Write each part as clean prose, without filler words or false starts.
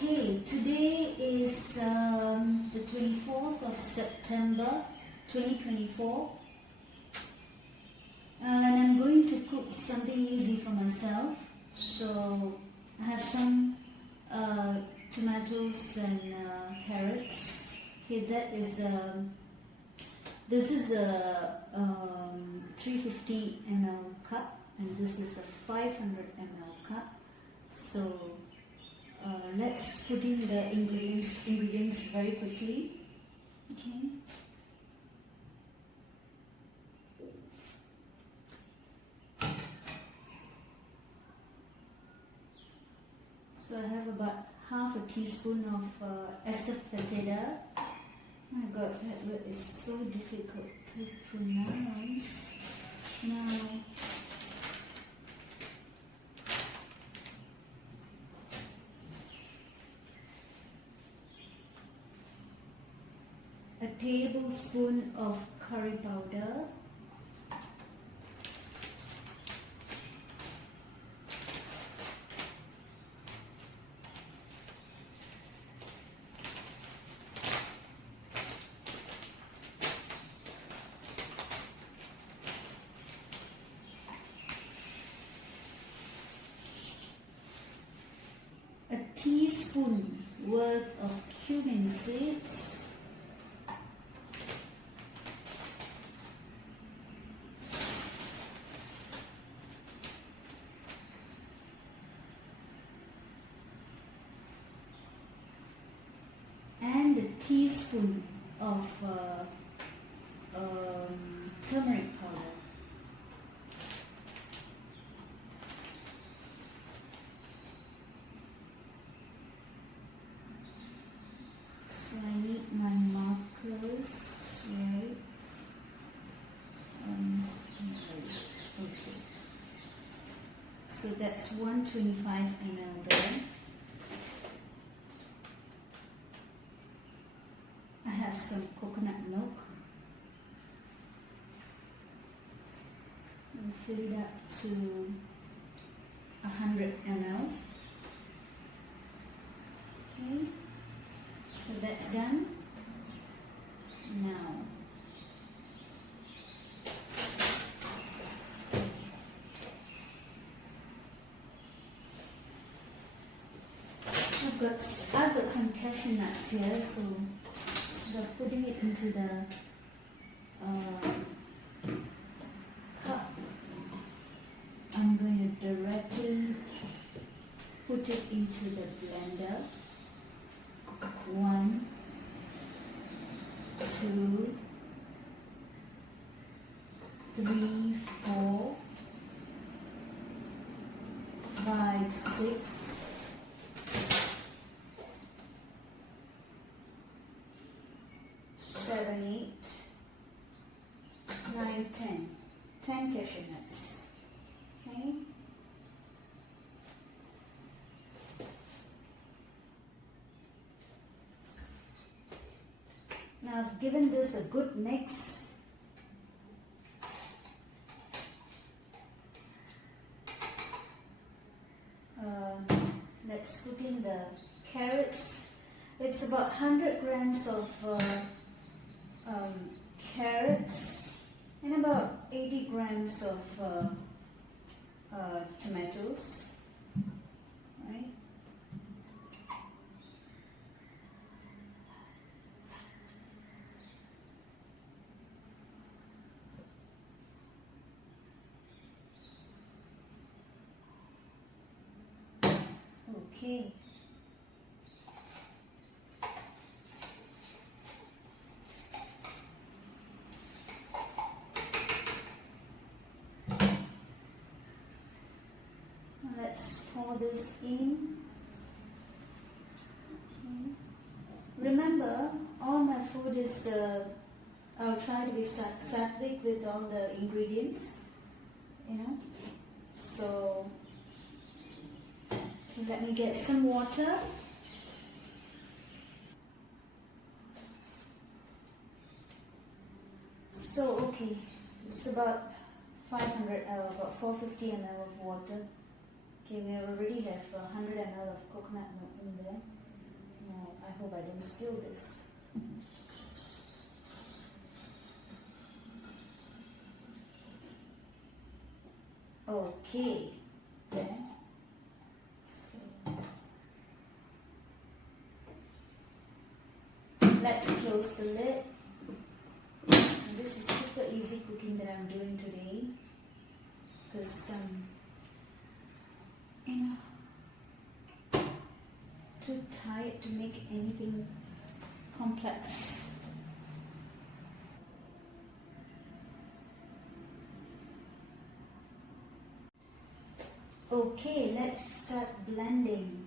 Okay, today is the 24th of September 2024, and I'm going to cook something easy for myself. So I have some tomatoes and carrots. Okay, this is a 350 ml cup, and this is a 500 ml cup. So let's put in the ingredients very quickly. Okay. So I have about half a teaspoon of acidity. My God, that word is so difficult to pronounce. Now, a tablespoon of curry powder, a teaspoon worth of cumin seeds, and a teaspoon of turmeric powder. So I need my markers, right? Okay. So that's 125 ml there. I have some coconut milk. I'll fill it up to 100 ml. Okay, so that's done. Now, I've got some cashew nuts here, so instead of putting it into the cup, I'm going to directly put it into the blender. 1, 2, 3, 4, 5, 6, 7, 8, 9, 10. 10 cashew nuts. Okay. Now I've given this a good mix. Let's put in the carrots. It's about 100 grams of carrots and about 80 grams of tomatoes, right? Okay. Let's pour this in. Okay. Remember, all my food is, I'll try to be sattvic with all the ingredients, So, let me get some water. So, okay, it's about 450 ml of water. Okay, we already have 100 ml of coconut milk in there. Now, I hope I don't spill this. Okay, then. So, let's close the lid. And this is super easy cooking that I'm doing today, because too tired to make anything complex. Okay, let's start blending.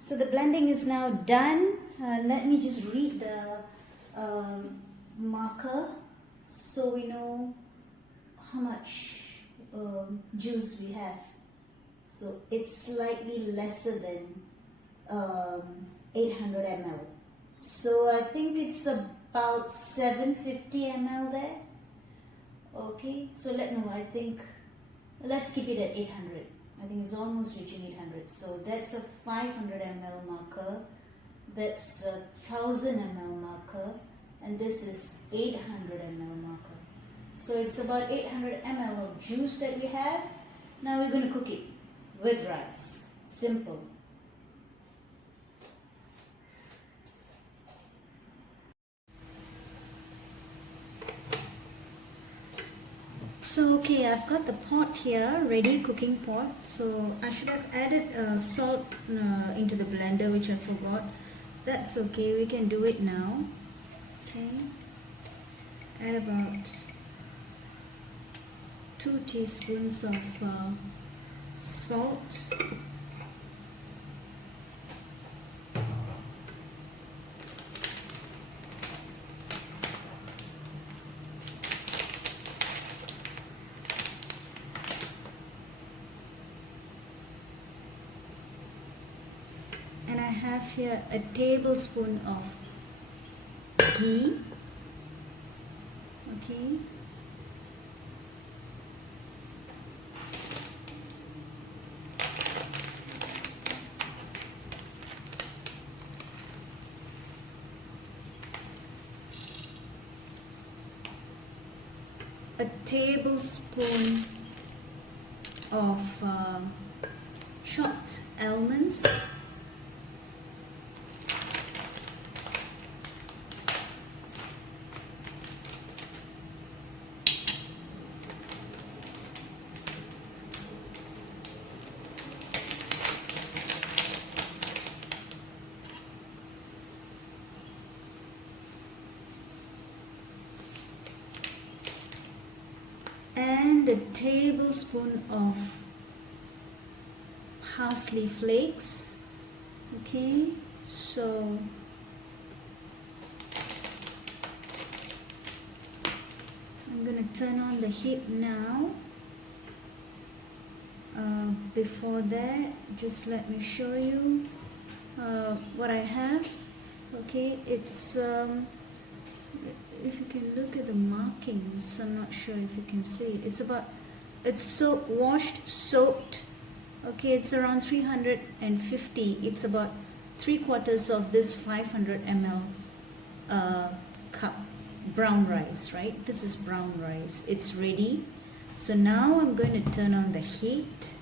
So the blending is now done. Let me just read the marker so we know how much juice we have. So it's slightly lesser than 800 ml. So I think it's about 750 ml there. Okay, so let's keep it at 800. I think it's almost reaching 800. So that's a 500 ml marker, that's a 1000 ml marker, and this is 800 ml marker. So it's about 800 ml of juice that we have. Now we're going to cook it with rice. Simple. So okay, I've got the pot here, ready, cooking pot. So I should have added salt into the blender, which I forgot. That's okay, we can do it now. Okay, add about 2 teaspoons of salt. have here a tablespoon of ghee. Okay. A tablespoon of chopped almonds. And a tablespoon of parsley flakes. Okay, so I'm going to turn on the heat now. Before that, just let me show you what I have. Okay, it's if you can look at the markings, I'm not sure if you can see. It's washed, soaked. Okay, it's around 350. It's about 3/4 of this 500 ml cup brown rice, right? This is brown rice. It's ready. So now I'm going to turn on the heat.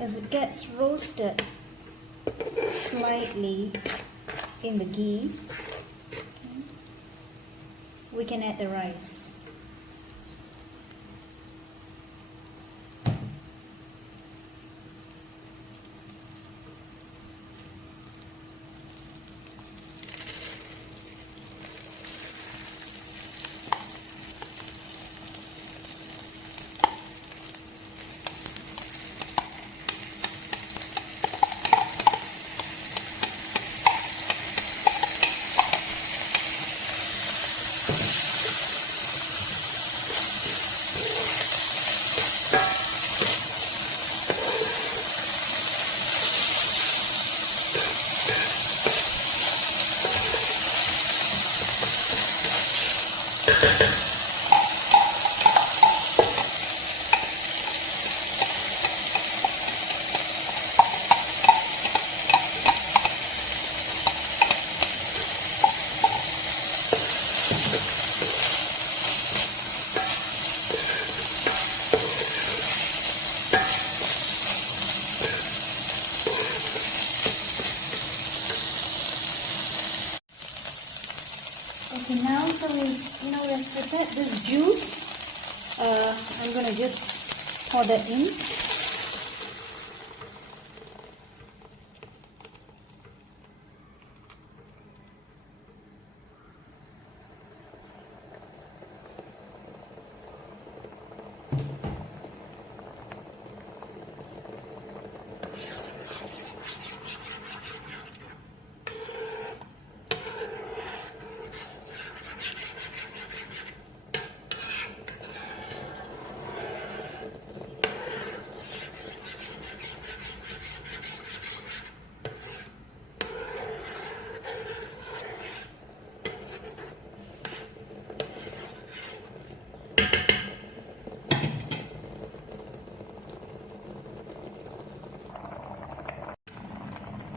As it gets roasted slightly in the ghee, okay, we can add the rice. Okay, now so we've prepared this juice. I'm gonna just pour that in.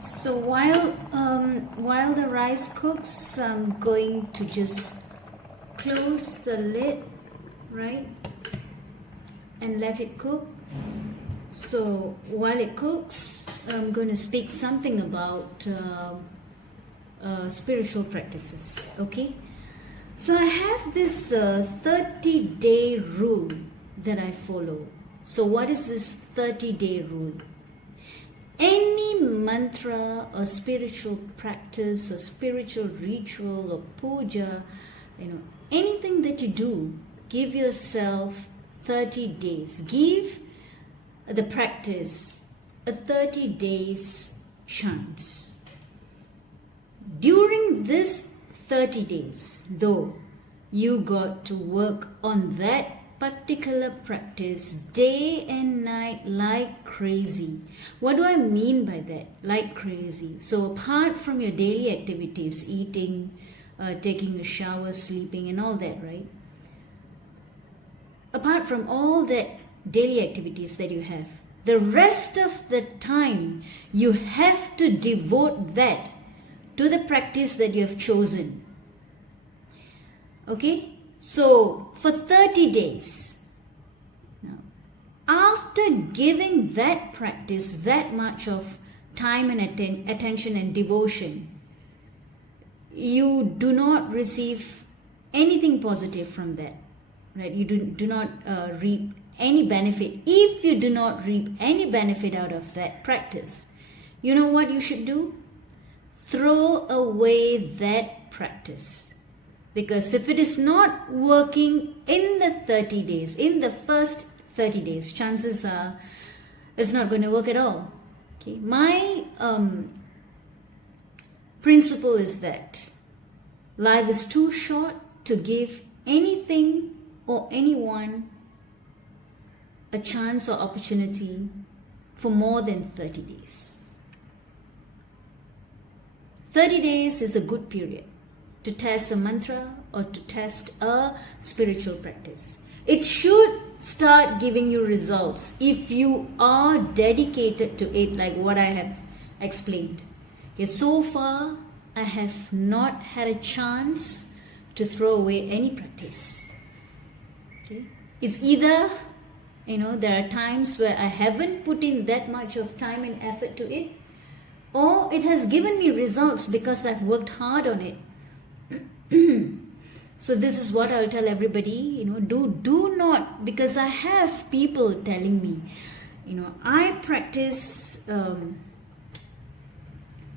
So while the rice cooks, I'm going to just close the lid, right, and let it cook. So while it cooks, I'm going to speak something about spiritual practices. Okay, So I have this 30-day rule that I follow. So what is this 30-day rule? Any mantra or spiritual practice or spiritual ritual or puja, anything that you do, give yourself 30 days. Give the practice a 30 days chance. During this 30 days, though, you got to work on that particular practice day and night like crazy. What do I mean by that? Like crazy. So apart from your daily activities, eating, taking a shower, sleeping and all that, right? Apart from all that daily activities that you have, the rest of the time you have to devote that to the practice that you have chosen. Okay? So for 30 days, now, after giving that practice that much of time and attention and devotion, you do not receive anything positive from that, right? You do not reap any benefit. If you do not reap any benefit out of that practice, you know what you should do? Throw away that practice. Because if it is not working in the 30 days, in the first 30 days, chances are it's not going to work at all. Okay? My principle is that life is too short to give anything or anyone a chance or opportunity for more than 30 days. 30 days is a good period to test a mantra or to test a spiritual practice. It should start giving you results if you are dedicated to it, like what I have explained. Okay, so far, I have not had a chance to throw away any practice. Okay? It's either, there are times where I haven't put in that much of time and effort to it, or it has given me results because I've worked hard on it. So this is what I'll tell everybody, do not, because I have people telling me, I practice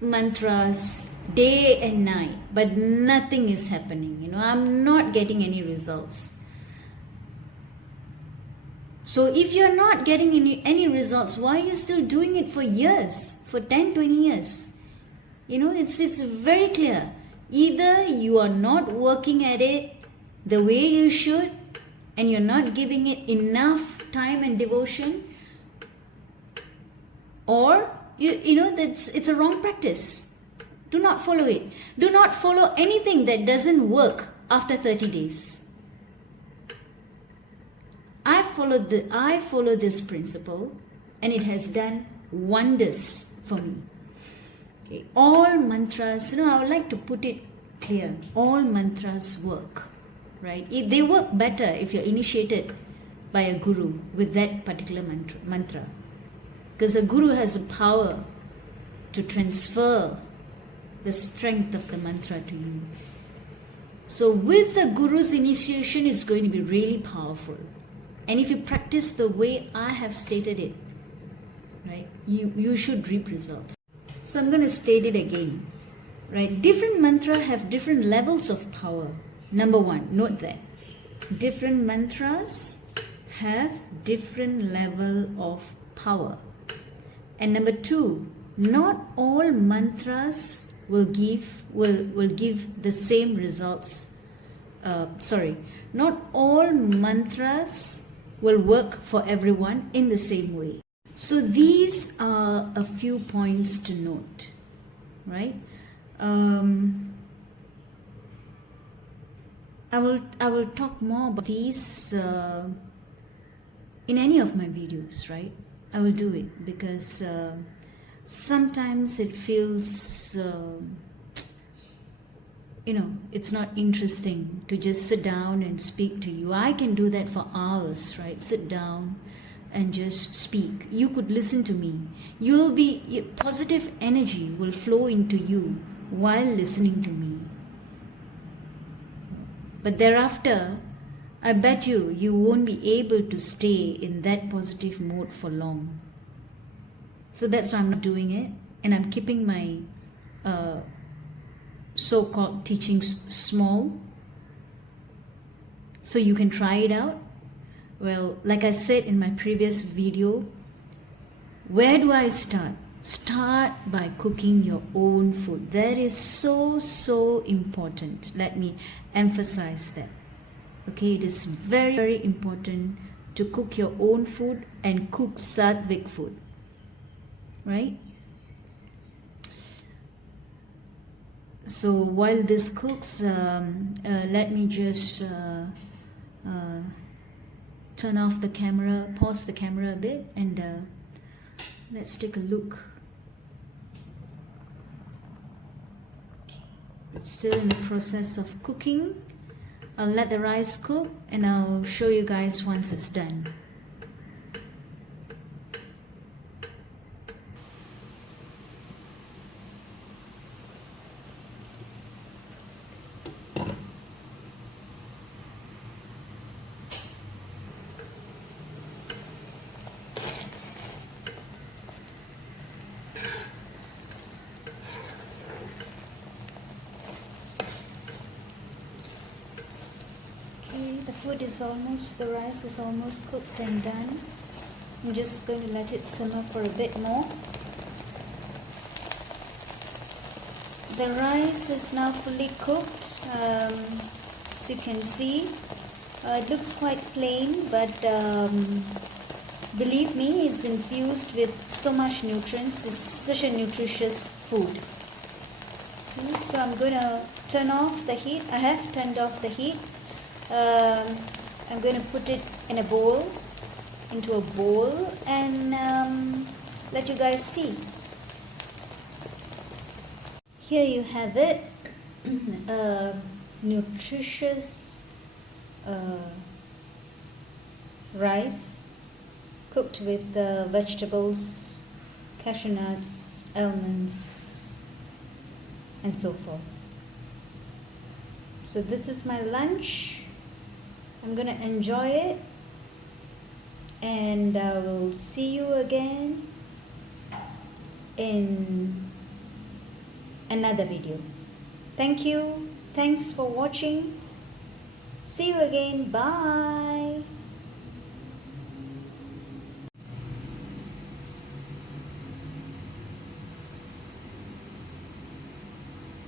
mantras day and night, but nothing is happening, I'm not getting any results. So if you're not getting any results, why are you still doing it for years, for 10, 20 years? It's very clear. Either you are not working at it the way you should and you're not giving it enough time and devotion, or it's a wrong practice. Do not follow it. Do not follow anything that doesn't work after 30 days. I follow this principle and it has done wonders for me. Okay. All mantras, I would like to put it clear. All mantras work, right? They work better if you're initiated by a guru with that particular mantra. Because a guru has the power to transfer the strength of the mantra to you. So with the guru's initiation, it's going to be really powerful. And if you practice the way I have stated it, right, you should reap results. So I'm going to state it again, right? Different mantra have different levels of power. Number one, note that. Different mantras have different level of power. And number two, not all mantras will give the same results. Not all mantras will work for everyone in the same way. So these are a few points to note, right? I will talk more about these in any of my videos, right? I will do it because sometimes it feels it's not interesting to just sit down and speak to you. I can do that for hours, right? Sit down and just speak. You could listen to me. Positive energy will flow into you while listening to me. But thereafter, I bet you won't be able to stay in that positive mode for long. So that's why I'm not doing it, and I'm keeping my so-called teachings small, so you can try it out. Well, like I said in my previous video, where do I start? Start by cooking your own food. That is so important. Let me emphasize that. Okay, it is very important to cook your own food and cook Sattvic food, right? So while this cooks, let me just turn off the camera, pause the camera a bit, and let's take a look. Okay. It's still in the process of cooking. I'll let the rice cook and I'll show you guys once it's done. The rice is almost cooked and done. I'm just going to let it simmer for a bit more. The rice is now fully cooked. As you can see, it looks quite plain, but believe me, it's infused with so much nutrients. It's such a nutritious food. Okay, so I'm going to turn off the heat. I have turned off the heat. I'm going to put it in a bowl, into a bowl, and let you guys see. Here you have it, nutritious rice cooked with vegetables, cashew nuts, almonds, and so forth. So this is my lunch. I'm gonna enjoy it, and I will see you again in another video. Thank you. Thanks for watching. See you again. Bye.